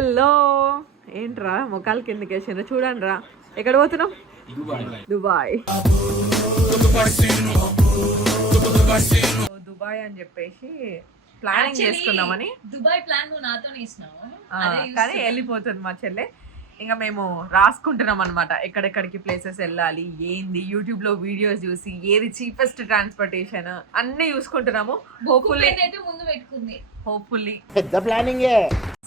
Hello ఏంట్రా మొక్కలు కిందకి వేసిండ్రా చూడండి రా ఎక్కడ పోతున్నాం దుబాయ్ దుబాయ్ అని చెప్పేసి ప్లానింగ్ చేసుకుందామని దుబాయ్ ప్లాన్ నాతో ఇస్తున్నావు కానీ వెళ్ళిపోతుంది మా చెల్లె ఇంకా మేము రాసుకుంటున్నాం అనమాట ఎక్కడెక్కడికి ప్లేసెస్ వెళ్ళాలి ఏంది యూట్యూబ్ లో వీడియోస్ చూసి ఏది చీపెస్ట్ ట్రాన్స్పోర్టేషన్ అన్ని చూసుకుంటున్నాము హోప్ఫుల్లీ పెద్ద ప్లానింగ్.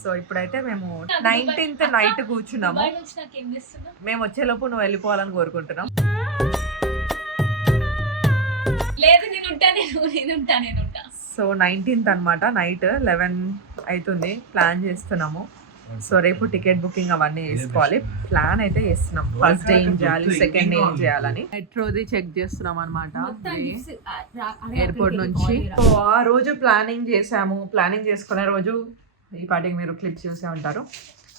సో ఇప్పుడైతే మేము 19th నైట్ కూర్చున్నాము మేము వచ్చేలోపు నువ్వు వెళ్ళిపోవాలని కోరుకుంటున్నాం సో 19th అనమాట నైట్ 11 అవుతుంది ప్లాన్ చేస్తున్నాము సో రేపు టికెట్ బుకింగ్ అవన్నీ చేసుకోవాలి ప్లాన్ అయితే చేస్తున్నాం ఫస్ట్ డే ఏం చేయాలి సెకండ్ డే ఏం చేయాలని మెట్రోది చెక్ చేస్తున్నాం అనమాట ఎయిర్పోర్ట్ నుంచి సో ఆ రోజు ప్లానింగ్ చేసాము ప్లానింగ్ చేసుకునే రోజు ఈ పాటికి మీరు క్లిప్స్ చూసే ఉంటారు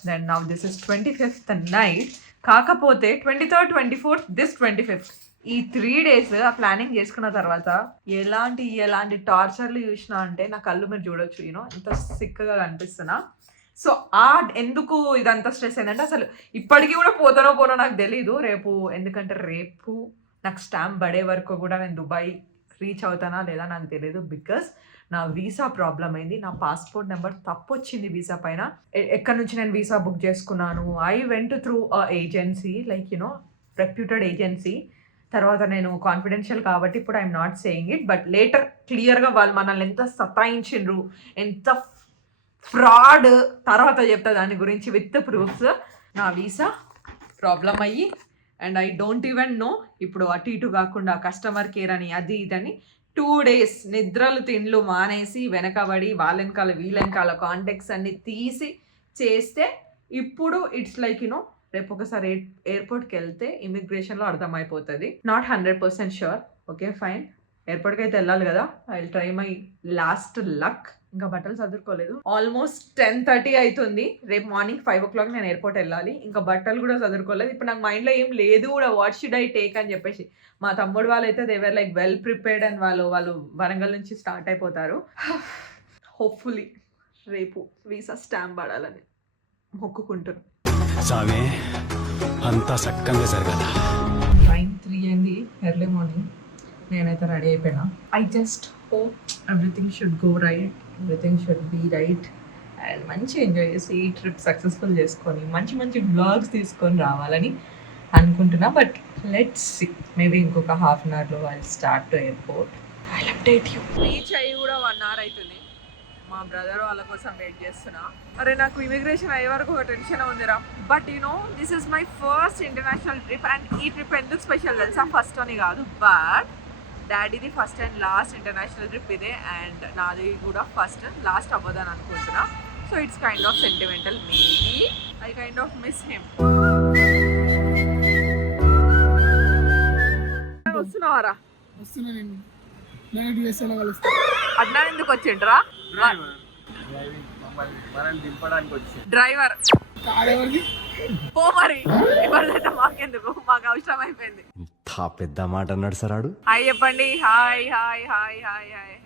then now this is 25th night కాకపోతే 23rd 24th దిస్ 25th ఈ 3 days ఆ ప్లానింగ్ చేసుకున్న తర్వాత ఎలాంటి టార్చర్లు చూసినా అంటే నా కళ్ళు మీరు చూడొచ్చు యూనో ఇంత సిక్గా కనిపిస్తున్నా సో ఎందుకు ఇదంతా స్ట్రెస్ అయిందంటే అసలు ఇప్పటికీ కూడా పోనో నాకు తెలీదు రేపు ఎందుకంటే రేపు నాకు స్టాంప్ పడే వరకు కూడా నేను దుబాయ్ రీచ్ అవుతానా లేదా నాకు తెలియదు బికాస్ నా వీసా ప్రాబ్లం అయింది నా పాస్పోర్ట్ నెంబర్ తప్పు వచ్చింది వీసా పైన ఎక్కడి నుంచి నేను వీసా బుక్ చేసుకున్నాను I went through agency like you know reputed agency తర్వాత నేను కాన్ఫిడెన్షియల్ కాబట్టి ఇప్పుడు I'm not saying it but later క్లియర్గా వాళ్ళు మనల్ని ఎంత సతాయించిండ్రు ఎంత ఫ్రాడ్ తర్వాత చెప్తా దాని గురించి విత్ ప్రూఫ్స్ నా వీసా ప్రాబ్లం అయ్యి and I don't even know ఇప్పుడు అటు ఇటు కాకుండా కస్టమర్ కేర్ అని అది ఇదని 2 days నిద్రలు తిండ్లు మానేసి వెనకబడి వాళ్ళ వెనకాల కాంటాక్ట్స్ అన్ని తీసి చేస్తే ఇప్పుడు ఇట్స్ లైక్ యూనో రేపు ఒకసారి ఎయిర్పోర్ట్కి వెళ్తే ఇమిగ్రేషన్లో అర్థమైపోతుంది నాట్ 100% షూర్ ఓకే ఫైన్ ఎయిర్పోర్ట్కి అయితే వెళ్ళాలి కదా I will try my last luck ఇంకా బట్టలు చదువుకోలేదు ఆల్మోస్ట్ 10:30 అవుతుంది రేపు మార్నింగ్ 5 o'clock నేను ఎయిర్పోర్ట్ వెళ్ళాలి ఇంకా బట్టలు కూడా చదువుకోలేదు ఇప్పుడు నాకు మైండ్లో ఏం లేదు కూడా వాట్ షుడ్ ఐ టేక్ అని చెప్పేసి మా తమ్ముడు వాళ్ళు అయితే దేవర్ లైక్ వెల్ ప్రిపేర్డ్ అండ్ వాళ్ళు వరంగల్ నుంచి స్టార్ట్ అయిపోతారు హోప్ఫుల్లీ రేపు వీసా స్టాంప్ పడాలని మొక్కుకుంటున్నాను సామే అంతా చక్కగా జరగాల 9:03 అయింది ఎర్లీ మార్నింగ్ నేనైతే రెడీ అయిపోయినా I just hope everything should go right everything should be right and మంచి ఎంజాయ్ చేసి ఈ ట్రిప్ సక్సెస్ఫుల్ చేసుకొని మంచి బ్లాగ్స్ తీసుకొని రావాలని అనుకుంటున్నా బట్ లెట్స్ సీ మేబీ ఇంకొక హాఫ్ అన్ అవర్లో I start to airport I update you reach అయ్యి కూడా 1 hour అవుతుంది మా బ్రదర్ వాళ్ళ కోసం వెయిట్ చేస్తున్నా అరే నాకు ఇమిగ్రేషన్ అయ్యే వరకు ఒక టెన్షన్ ఉందిరా but you know this is my first international trip and ఈ ట్రిప్ ఎందుకు స్పెషల్ తెలుసా ఫస్ట్ అని కాదు బట్ డాడీది first and last international trip ఇదే అండ్ నాది కూడా ఫస్ట్ అండ్ లాస్ట్ అవ్వదని అనుకుంటున్నా so it's kind of sentimental maybe I kind of miss him వస్తున్నావారా అడ్నా ఎందుకు వచ్చిండ్రా డ్రైవర్ పో మరి ఎవరిదైతే మాకెందుకు మాకు అవసరం అయిపోయింది పెద్ద మాట అన్నాడు సరాడు హాయ్ చెప్పండి hi hi hi hi hi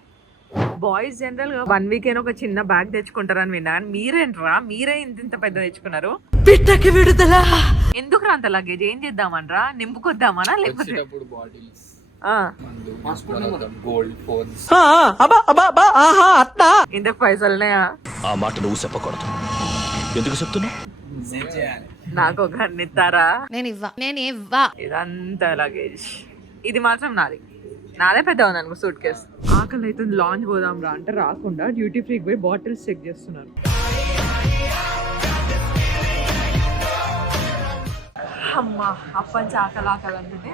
boys general గా 1 week ఒక చిన్న బ్యాగ్ తెచ్చుకుంటారని విన్నాను మీరేంట్రా మీరే ఇంత పెద్ద తెచ్చుకున్నారు పిట్టకి విడుదల ఎందుకు రా అంత లగేజ్ ఏం చేద్దామనరా నింపుకొద్దామనా లేకపోతే ఇంతకు పైసలున్నాయా ఆ మాట నువ్వు చెప్పకూడదు ఎందుకు చెప్తున్నా నాకు ఒక ఇస్తారా నేను ఇవ్వా ఇదంతా లగేజ్ ఇది మాత్రం నాదే పెద్ద ఉంది అనుకో సూట్ కేసు ఆకలి అయితే లాంచ్ పోదాం రా అంటే రాకుండా డ్యూటీ ఫ్రీకి పోయి బాటిల్స్ చెక్ చేస్తున్నారు అమ్మ అప్పంచి ఆకలి అంటే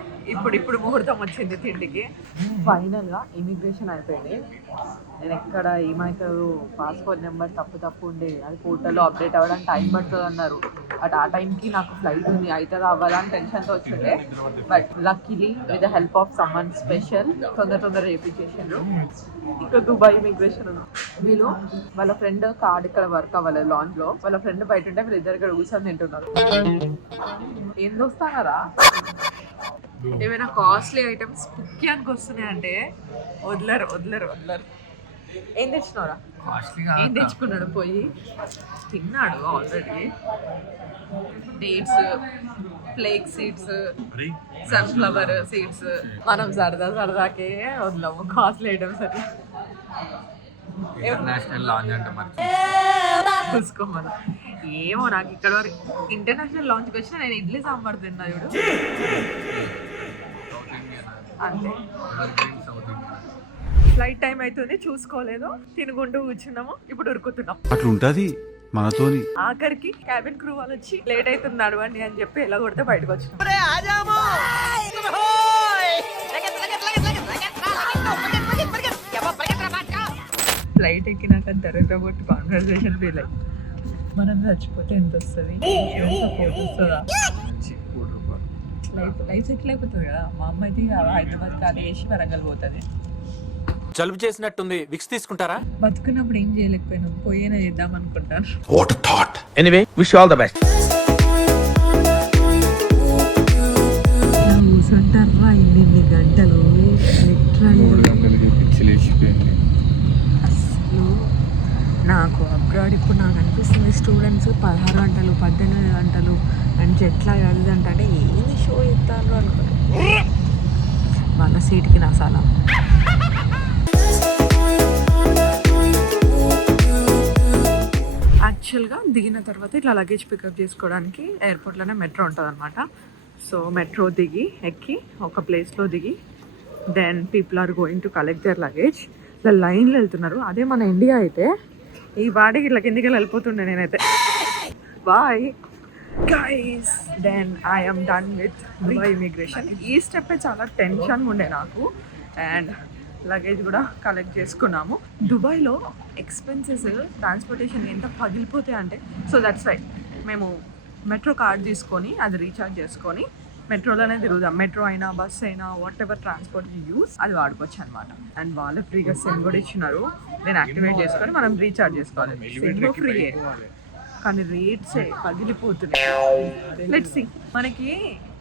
ఇప్పుడు ముహూర్తం వచ్చింది తిండికి ఫైనల్గా ఇమిగ్రేషన్ అయిపోయింది నేను ఎక్కడ ఏమవుతుందో పాస్పోర్ట్ నెంబర్ తప్పు ఉండే అది పోర్టల్లో అప్డేట్ అవ్వడానికి టైం పడుతుంది అన్నారు బట్ ఆ టైంకి నాకు ఫ్లైట్ ఉంది అవుతుందా అవ్వాలా అని టెన్షన్తో వచ్చిండే but luckily with the help of someone special తొందర చేపించేసిండ్రు ఇక్కడ దుబాయ్ ఇమిగ్రేషన్ ఉంది వీళ్ళు వాళ్ళ ఫ్రెండ్ కార్డ్ ఇక్కడ వర్క్ అవ్వలేదు లాంచ్లో వాళ్ళ ఫ్రెండ్ బయట ఉంటే వీళ్ళిద్దరు ఇక్కడ కూర్చొని తింటున్నారు ఏం దోస్తానారా ఏమైనా కాస్ట్లీ ఐటమ్స్ ముఖ్యానికి వస్తున్నాయంటే వదలరు ఏం తెచ్చినారా? ఏం తెచ్చుకున్నాడు పోయి? తిన్నాడు already. Dates, flake seeds, sunflower seeds. మనం సరదాకే వదలము కాస్ట్లీ ఐటమ్స్ అట్లా. ఇంటర్నేషనల్ లాంచ్ అంటే మరి చూసుకోమని ఏమో నాకు ఇక్కడ వరకు ఇంటర్నేషనల్ లాంచ్కి వచ్చిన నేను ఇడ్లీ సాంబార్ తిన్నా చూడు అంతే. ఫ్లైట్ టైం అవుతుంది చూసుకోలేదు, తినుకుంటూ కూర్చున్నాము, ఇప్పుడు ఉరుకుతున్నాం. అట్లుంటది మనతోని. ఆఖరికి క్యాబిన్ క్రూ వాళ్ళు వచ్చి లేట్ అవుతుంది నడవండి అని చెప్పి ఎలా కొడితే బయటకు వచ్చినాం. ఫ్లైట్ ఎక్కినాక దరిద్ర కొట్టి కాన్వర్సేషన్ ఫీల్ అయ్యి మనం చచ్చిపోతే ఎంత వస్తుంది, సపోర్ట్ వస్తుందా? లైఫ్ సెటిల్ అయిపోతుంది కదా. మా అమ్మ అయితే హైదరాబాద్ ఖాళీ చేసి వరంగల్ పోతుంది. జలుబు చేసినట్టుంది, విక్స్ తీసుకుంటారా? బతుకున్నప్పుడు ఏం చేయలేకపోయినాం, పోయేనా చేద్దాం అనుకుంటాను. What thought. Anyway wish all the best. కూర్చుంటారా ఇన్ని గంటలు అసలు నాకు అబ్రాడ్ ఇప్పుడు నాకు అనిపిస్తుంది స్టూడెంట్స్ 16 గంటలు 18 గంటలు అండ్ ఎట్లా చదివిందంటే అంటే ఏది షో ఇస్తారు అనుకుంటారు. వాళ్ళ సీట్కి నా సలాం. యాక్చువల్గా దిగిన తర్వాత ఇట్లా లగేజ్ పికప్ చేసుకోవడానికి ఎయిర్పోర్ట్లోనే మెట్రో ఉంటుంది అనమాట. సో మెట్రో దిగి ఎక్కి ఒక ప్లేస్లో దిగి then people are going to collect their luggage. ఇలా లైన్లో వెళ్తున్నారు. అదే మన ఇండియా అయితే ఈ వాడికి ఇట్లా కిందికి వెళ్తుండే నేనైతే. Bye guys, then I'm done with Dubai immigration. ఈ స్టెప్ చాలా టెన్షన్ ఉండే నాకు. అండ్ లగేజ్ కూడా కలెక్ట్ చేసుకున్నాము. దుబాయ్లో ఎక్స్పెన్సెస్ ట్రాన్స్పోర్టేషన్ ఎంత పగిలిపోతాయి అంటే, సో దట్స్ వై మేము మెట్రో కార్డ్ తీసుకొని అది రీఛార్జ్ చేసుకొని మెట్రోలోనే తిరుగుదాం. మెట్రో అయినా బస్ అయినా వాట్ ఎవర్ ట్రాన్స్పోర్ట్ యూస్ అది వాడుకోవచ్చు అనమాట. అండ్ వాళ్ళు ఫ్రీగా సిమ్ కూడా ఇచ్చినారు. నేను యాక్టివేట్ చేసుకొని మనం రీఛార్జ్ చేసుకోవాలి. సిమ్ ఫ్రీయే కానీ రేట్సే పగిలిపోతున్నాయి. Let's see. మనకి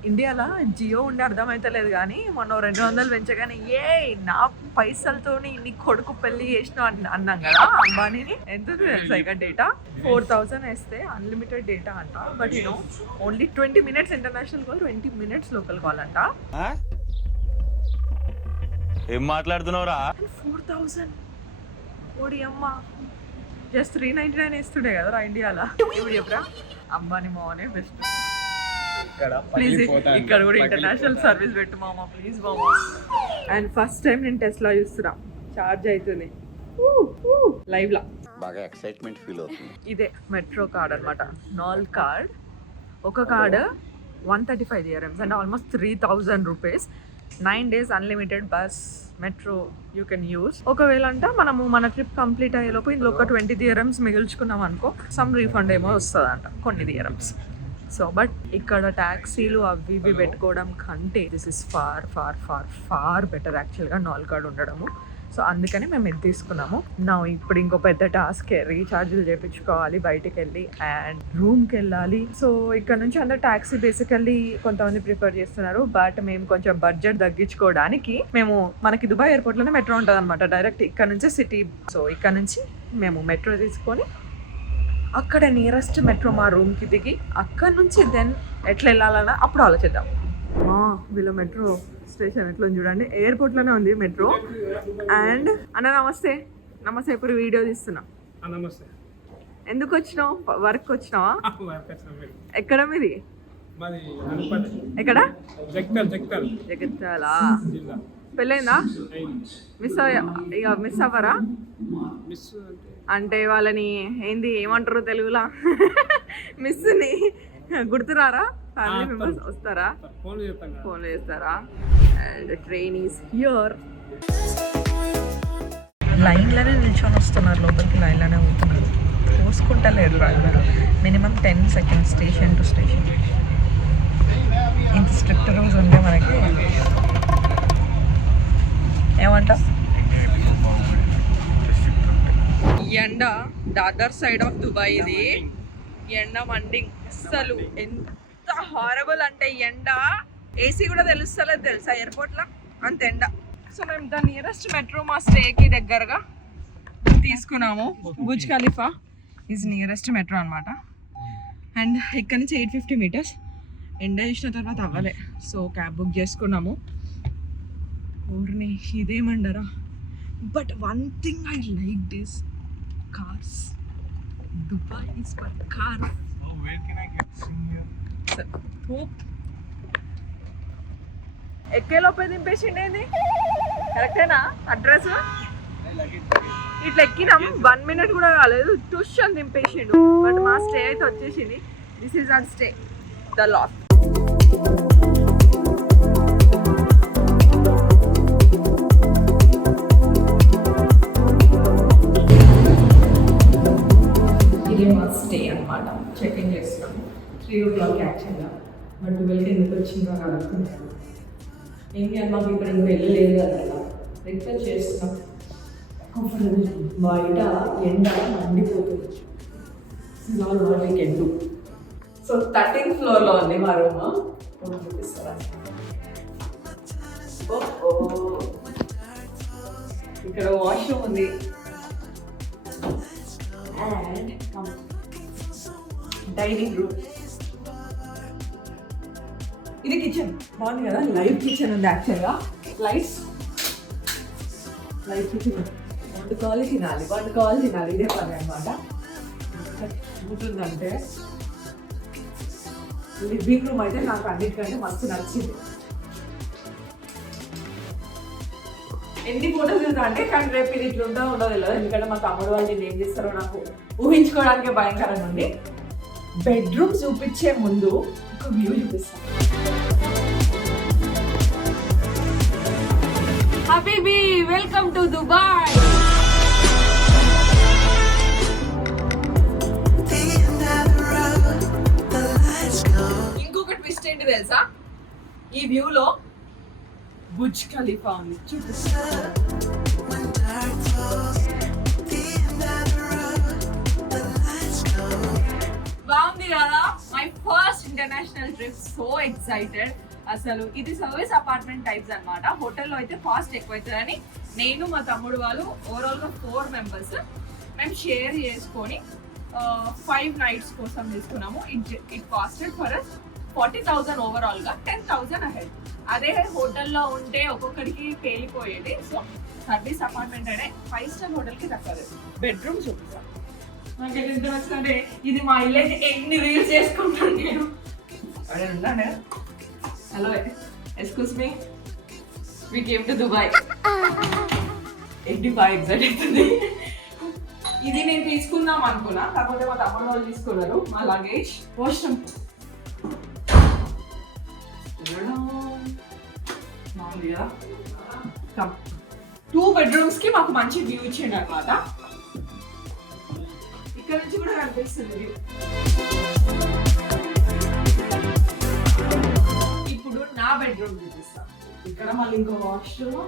ఇండియాలో జియో ఉండే అర్థమవుతలేదు కానీ మొన్న 200 పెంచగానే ఏ నా పైసలతోని నీ కొడుకు పెళ్లి చేసిన అన్నాం కదా అంబానీని. ఎంత తెలుసా ఇక డేటా 4000 వేస్తే అన్లిమిటెడ్ డేటా అంట. But you know only 20 minutes international call, 20 minutes local call అంట. ఏం మాట్లాడుతున్నావురా? 4000 ఓడి అమ్మ జస్ట్ 399 వేస్తుండే కదరా ఇండియాలో. ఇప్పుడు చెప్పరా అంబానీ మామనే బెస్ట్. ప్లీజ్ ఇక్కడ కూడా ఇంటర్నేషనల్ సర్వీస్ పెట్టు మామ, ప్లీజ్ మామ. అండ్ ఫస్ట్ టైం నేను టెస్లా చూస్తున్నా, చార్జ్ అవుతుంది లైవ్ లా. బాగా ఎక్సైట్మెంట్ ఫీల్ అవుతుంది. ఇదే మెట్రో కార్డ్ అనమాట. నాల్ కార్డ్, ఒక కార్డ్ 135 dirhams అంటే almost 3000 rupees. 9 days unlimited bus metro you can use. ఒకవేళ అంట మనము మన ట్రిప్ కంప్లీట్ అయ్యేలోపు ఇందులో ఒక 20 dirhams మిగిల్చుకున్నాం అనుకో, సమ్ రీఫండ్ ఏమో వస్తుందంట, కొన్ని dirhams. సో బట్ ఇక్కడ ట్యాక్సీలు అవి ఇవి పెట్టుకోవడం కంటే this is far far far far better యాక్చువల్గా నాల్ కార్డ్ ఉండడము. సో అందుకని మేము ఇది తీసుకున్నాము. నా ఇప్పుడు ఇంకో పెద్ద టాస్కే, రీఛార్జ్లు చేయించుకోవాలి, బయటికి వెళ్ళి అండ్ రూమ్కి వెళ్ళాలి. సో ఇక్కడ నుంచి అందరూ ట్యాక్సీ బేసికల్లీ కొంతమంది ప్రిఫర్ చేస్తున్నారు. బట్ మేము కొంచెం బడ్జెట్ తగ్గించుకోవడానికి మేము మనకి దుబాయ్ ఎయిర్పోర్ట్లోనే మెట్రో ఉంటుంది అనమాట, డైరెక్ట్ ఇక్కడ నుంచి సిటీ. సో ఇక్కడ నుంచి మేము మెట్రో తీసుకొని అక్కడ నియరెస్ట్ మెట్రో మా రూమ్కి దిగి అక్కడ నుంచి దెన్ ఎట్లా వెళ్ళాలన్నా అప్పుడు ఆలోచిద్దాం. వీళ్ళ మెట్రో స్టేషన్ ఎట్లా చూడండి, ఎయిర్పోర్ట్లోనే ఉంది మెట్రో. అండ్ అన్న నమస్తే. నమస్తే, ఇప్పుడు వీడియో తీస్తున్నా. నమస్తే. ఎందుకు వచ్చినావు? వర్క్ వచ్చినావా? ఎక్కడ మీది? ఎక్కడ? జగిత్యాల. పెళ్ళైందా? మిస్ అవ్వరా? అంటే వాళ్ళని ఏంది ఏమంటారు తెలుగులా? మిస్ని గుర్తురారా? ఫ్యామిలీ మెంబర్స్ వస్తారా? ఫోన్లో చేస్తారా? And train is here. లైన్లోనే నిల్చొని వస్తున్నారు, లోపలికి లైన్లోనే పోతున్నారు, చూసుకుంటలేరు driver. Minimum 10 seconds station to station. ఇంత స్ట్రిక్ట్ రూల్స్ ఉంటే మనకి ఏమంటా. ఎండ దాదర్ సైడ్ ఆఫ్ దుబాయ్ ఇది. ఎండ మండింగ్ అసలు ఎంత హారబుల్ అంటే ఎండ ఏసీ కూడా తెలుస్తలేదు తెలుసా ఎయిర్పోర్ట్లో, అంత ఎండ. సో మేము ద నియరెస్ట్ మెట్రో మా స్టేకి దగ్గరగా తీసుకున్నాము. Burj Khalifa is nearest metro అనమాట. అండ్ ఇక్కడ నుంచి 850 meters. ఎండ చేసిన తర్వాత అవ్వలే, సో క్యాబ్ బుక్ చేసుకున్నాము. ఊరిని ఇదేమంటారా, but one thing I like this cars. Dubai is for car. ఎక్కేలోపే దింపేసిండేది, కరెక్టేనా అడ్రస్? ఇట్లా ఎక్కినాం 1 minute కూడా కాలేదు, టుష్ అని దింపేసిండు. బట్ మా స్టే అయితే వచ్చేసింది. This is our stay, the laughed. ఇదే మా స్టే అనమాట. చెక్ ఇన్ చేస్తున్నాం 3 o'clock యాక్చువల్గా, బట్ 12 ఎందుకు వచ్చిందో అని అనుకుంటాను. ఏంటి అని మాకు ఇక్కడ ఇంకా వెళ్ళలేదు కదా, బ్రేక్ఫాస్ట్ చేస్తున్నాం. కంఫర్టబుల్, బయట ఎండ మండిపోతుంది. సో 13th floor లో ఉంది మా రూమ్. చూపిస్తారా? ఇక్కడ వాష్రూమ్ ఉంది. And dining room. ఇది కిచెన్, బాగుంది కదా, లైవ్ కిచెన్ ఉంది యాక్చువల్గా. లైవ్ కిచెన్, వండుకోవాలి తినాలి, ఇదే పని అనమాట. ఉంటుందంటే లివింగ్ రూమ్ అయితే నాకు అన్నిటికంటే మస్తు నచ్చింది. ఎన్ని ఫోటోస్ చూద్దా అంటే, కానీ రేపు ఇది ఇట్లా ఉండదో తెలియదు, ఎందుకంటే మా తమ్ముడు వాళ్ళు నేను ఏం చేస్తారో నాకు ఊహించుకోవడానికి భయంకరంగా ఉంది. బెడ్రూమ్ చూపించే ముందు ఒక వ్యూ చూపిస్తాను. Habibi, welcome to Dubai. ఇంకొక ట్విస్ట్ ఏంటి తెలుసా, ఈ వ్యూలో బుర్జ్ ఖలీఫా ఉంది. బాగుంది కదా, my first international trip. So excited. అసలు ఇది సర్వీస్ అపార్ట్మెంట్ టైప్స్ అనమాట. హోటల్లో అయితే కాస్ట్ ఎక్కువ అవుతుందని నేను మా తమ్ముడు వాళ్ళు ఓవరాల్గా 4 members మేము షేర్ చేసుకొని 5 nights కోసం తీసుకున్నాము. ఇట్ కాస్టెడ్ ఫర్ అస్ 40,000 ఓవరాల్గా, 10,000 అహెడ్. అదే హోటల్లో ఉంటే ఒక్కొక్కడికి పేలిపోయేది. సో సర్వీస్ అపార్ట్మెంట్ అనే 5-star హోటల్కి తగ్గదు. బెడ్రూమ్ చూపిస్తాను. నాకు ఎంత నచ్చిందంటే, ఇది మా ఇల్లు అయితే ఎన్ని రీల్స్ చేసుకుంటాను నేను. అదే ఉన్నాను. Hello, excuse me, we came to Dubai. బాగా ఎగ్జైట్ అవుతుంది. ఇది నేను తీసుకుందాం అనుకున్నా, కాకపోతే మా తమ్ముడు వాళ్ళు తీసుకున్నారు. మా లగేజ్ వాష్రూమ్ 2 bedrooms కి మాకు మంచి వ్యూ ఇచ్చిండు అనమాట. ఇక్కడ నుంచి కూడా కనిపిస్తుంది వ్యూ. ఇప్పుడు నా బెడ్రూమ్ చూపిస్తా. ఇక్కడ మళ్ళీ ఇంకో వాష్రూమ్.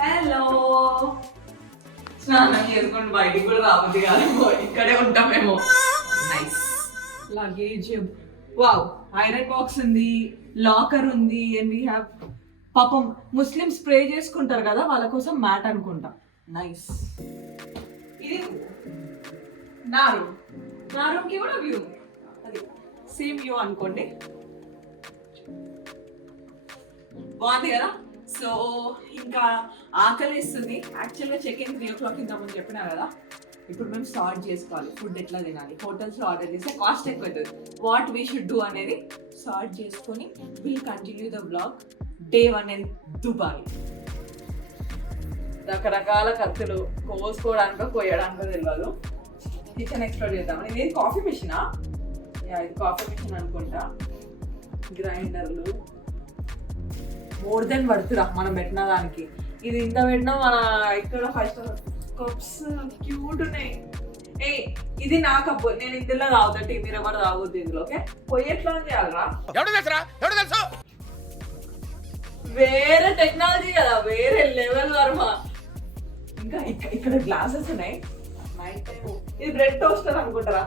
హలో, స్నానం చేసుకొని బయటికి కూడా రావద్దు కాదు, ఇక్కడే ఉంటామేమో. Nice. Luggage, wow, iron box ఉంది, లాకర్ ఉంది. అండ్ వీ హ్యావ్, పాపం ముస్లిమ్స్ స్ప్రే చేసుకుంటారు కదా, వాళ్ళ కోసం మ్యాట్ అనుకుంటా. నైస్. ఇది నా రూమ్కి కూడా వ్యూ, అది సేమ్ వ్యూ అనుకోండి. బాగుంది కదా. సో ఇంకా ఆకలిస్తుంది. యాక్చువల్గా చెక్-ఇన్ 3 o'clock ఇంతకుముందు చెప్పినా కదా. ఇప్పుడు మేము స్టార్ట్ చేసుకోవాలి ఫుడ్ ఎట్లా తినాలి. హోటల్స్లో ఆర్డర్ చేస్తే కాస్ట్ ఎక్కువ అవుతుంది. వాట్ వీ షుడ్ డూ అనేది స్టార్ట్ చేసుకొని will continue the blog day 1 in Dubai. రకరకాల కత్తులు కోసుకోవడానికో కొయ్యడానికో తెలియదు. కిచెన్ ఎక్స్ప్లోర్ చేద్దాం. ఇది కాఫీ మిషనా? ఇది కాఫీ మిషన్ అనుకుంటా. గ్రైండర్లు మోర్ దెన్ పడుతురా మనం పెట్టిన దానికి. ఇది ఇంత పెట్టినా మన ఇక్కడ 5-star కప్స్ క్యూట్ ఉన్నాయి. ఇది నా కప్పు, నేను ఇందులో తాగుతా. మీరు ఎవరు తాగొద్దు ఇందులో. ఓకే, పొయ్యి ఎట్లా చేయాలరా? వేరే టెక్నాలజీ కదా, వేరే లెవెల్ వర్మ. ఇంకా ఇక్కడ గ్లాసెస్ ఉన్నాయి. నైట్ టైం ఇది బ్రెడ్ టోస్టర్ అనుకుంటారా?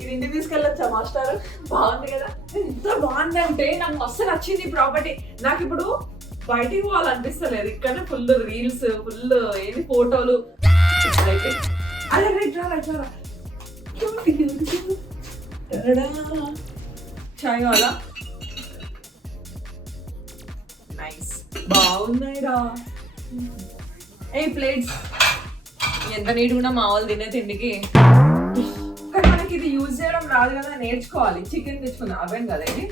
ఇది ఇంటికి తీసుకెళ్ళొచ్చా మాస్టర్? బాగుంది కదా, ఎంత బాగుందంటే నాకు మస్తు నచ్చింది ఈ ప్రాపర్టీ. నాకు ఇప్పుడు బయటికి పోవాలనిపిస్తలేదు, ఇక్కడ ఫుల్ రీల్స్, ఫుల్ ఏంటి ఫోటోలు. అయితే అదే రైట్ రా చాయ్ కావాలా? నైస్, బాగున్నాయి రా. ఏ ప్లేట్స్ ఎంత నీట్గా మా వాళ్ళు తినే తిండికి. కానీ మనకి ఇది యూజ్ చేయడం రాదు కదా, నేర్చుకోవాలి. చికెన్ తెచ్చుకుందాం, అవేం కదా ఇది.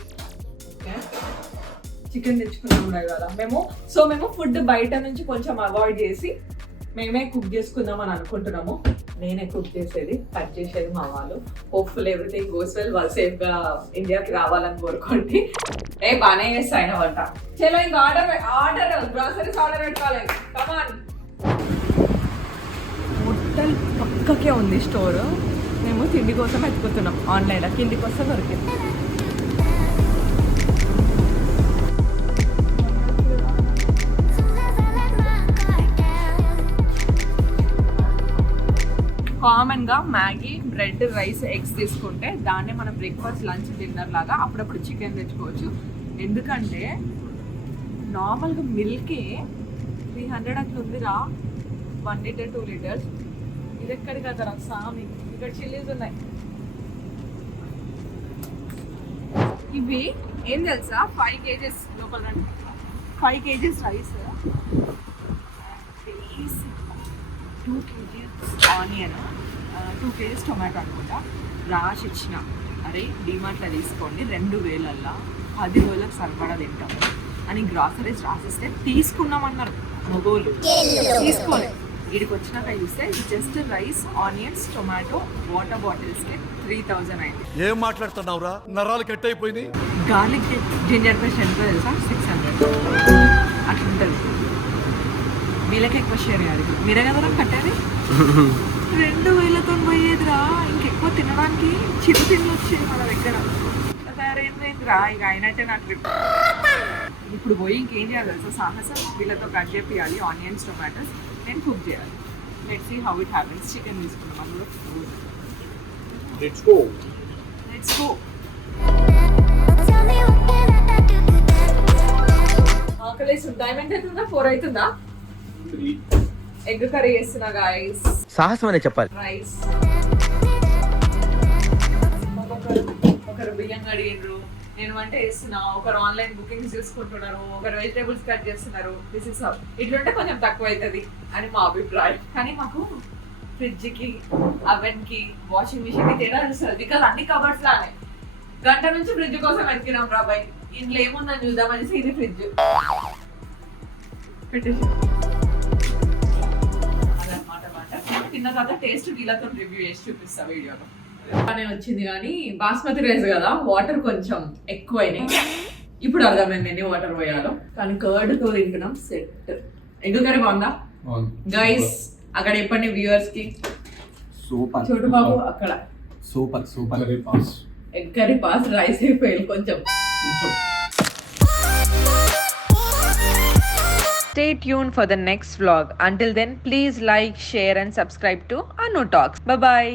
చికెన్ తెచ్చుకున్నాం కూడా కదా మేము. సో మేము ఫుడ్ బయట నుంచి కొంచెం అవాయిడ్ చేసి మేమే కుక్ చేసుకుందాం అని అనుకుంటున్నాము. నేనే కుక్ చేసేది, కట్ చేసేది మా వాళ్ళు. హోప్ఫుల్ ఎవ్రీథింగ్ గోస్ వెల్, వాళ్ళు సేఫ్గా ఇండియాకి రావాలని కోరుకోండి. బాగానే చేస్తా అయిన వంట. చలో ఇంకా ఆర్డర్ గ్రాసరీస్ ఆర్డర్ పెట్టుకోవాలి. కమాన్. హోటల్ పక్కకే ఉంది స్టోర్. మేము తిండి కోసం వెతుకుతున్నాం ఆన్లైన్లో, కిందికి వస్తే దొరికింది. కామన్గా మ్యాగీ, బ్రెడ్, రైస్, ఎగ్స్ తీసుకుంటే దాన్నే మనం బ్రేక్ఫాస్ట్, లంచ్, డిన్నర్ లాగా అప్పుడప్పుడు చికెన్ తెచ్చుకోవచ్చు. ఎందుకంటే నార్మల్గా మిల్కే 300 అట్లా ఉందిరా, 1 లీటర్ 2 లీటర్స్. ఇది ఎక్కడికి కదరా సామి, ఇక్కడ చిల్లీస్ ఉన్నాయి. ఇవి ఏం తెలుసా, 5 kgs లోపల 5 kgs rice, 2 kgs onion, 2 kgs tomato అనుకుంటా రాసి ఇచ్చిన. అరే డిమార్ట్లో తీసుకోండి 2000 10 రోజులకు సరిపడా తింటాము అని గ్రాసరీస్ రాసిస్తే తీసుకున్నామన్నారు మగోళ్ళు. తీసుకోలేదు. వీడికి వచ్చినాక చూస్తే just rice, onions, tomato, water బాటిల్స్కి 3000 అయింది. ఏం మాట్లాడుతున్నావురా, నరాలు కట్ అయిపోయింది. గార్లిక్ జింజర్ పేస్ట్ ఎంత తెలుసా, 600 అట్లుంటుంది. వీళ్ళకి ఎక్కువ షేర్ కాదు, మీరే కదా కట్టేది. 2000తో పోయేదిరా, ఇంకెక్కువ తినడానికి చిరు తిండి వచ్చేది మన దగ్గర. సరేంద్రా ఇక అయినట్టే నా ట్రిప్. ఇప్పుడు పోయి ఇంకేం చేయాలి తెలుసా, సాహసం వీళ్ళతో కట్ చేయాలి ఆనియన్స్, టొమాటోస్, నేను కుక్ చేయాలి. Let's see how it happens. Chicken తీసుకున్నాం అందులో. Let's go. ఆకలేస్తుంది. టైం ఎంత అవుతుందా? 4 అవుతుందా? ఎగ్ కర్రీ చేస్తున్నా గాయస్. సాహసం అనే చెప్పాలి. రైస్, ఒకరు బియ్యం కడిగినరు, నేను వంట చేస్తున్నా, ఒకరు ఆన్లైన్ బుకింగ్స్ చేసుకుంటున్నారు, ఒకరు వెజిటేబుల్స్ కట్ చేస్తున్నారు. దిస్ ఇస్ ఇట్లుంటే కొంచెం తక్కువ అవుతుంది అని మా అభిప్రాయం. కానీ మాకు ఫ్రిడ్జ్కి, అవెన్కి, వాషింగ్ మిషన్కి తేడా తెలుస్తుంది. బికాజ్ అన్ని కబర్డ్స్ లానే గంట నుంచి ఫ్రిడ్జ్ కోసం వెతికినాం రాబాయ్. ఇంట్లో ఏముందని చూద్దామనేసి ఇది ఫ్రిడ్జ్ పెట్టేసి తిన్న తర్వాత టేస్ట్ వీళ్ళతో రివ్యూ చేసి చూపిస్తా వీడియోలో. బాగానే వచ్చింది కానీ బాస్మతి రైస్ కదా, వాటర్ కొంచెం ఎక్కువైనాయి. ఇప్పుడు అర్థమైంది ఎన్ని వాటర్ పోయాలో. కానీ కర్డ్తో తింటున్నాం సెట్. ఎగ్ కర్రీ బాగుందా గైస్? అక్కడ చెప్పండి వ్యూవర్స్ కి. సూపర్. చోటు బాబు అక్కడ super super. Egg curry pass, rice అయిపోయింది కొంచెం. Stay tuned for the next vlog. Until then, please like, share and subscribe to Anu Talks. Bye bye.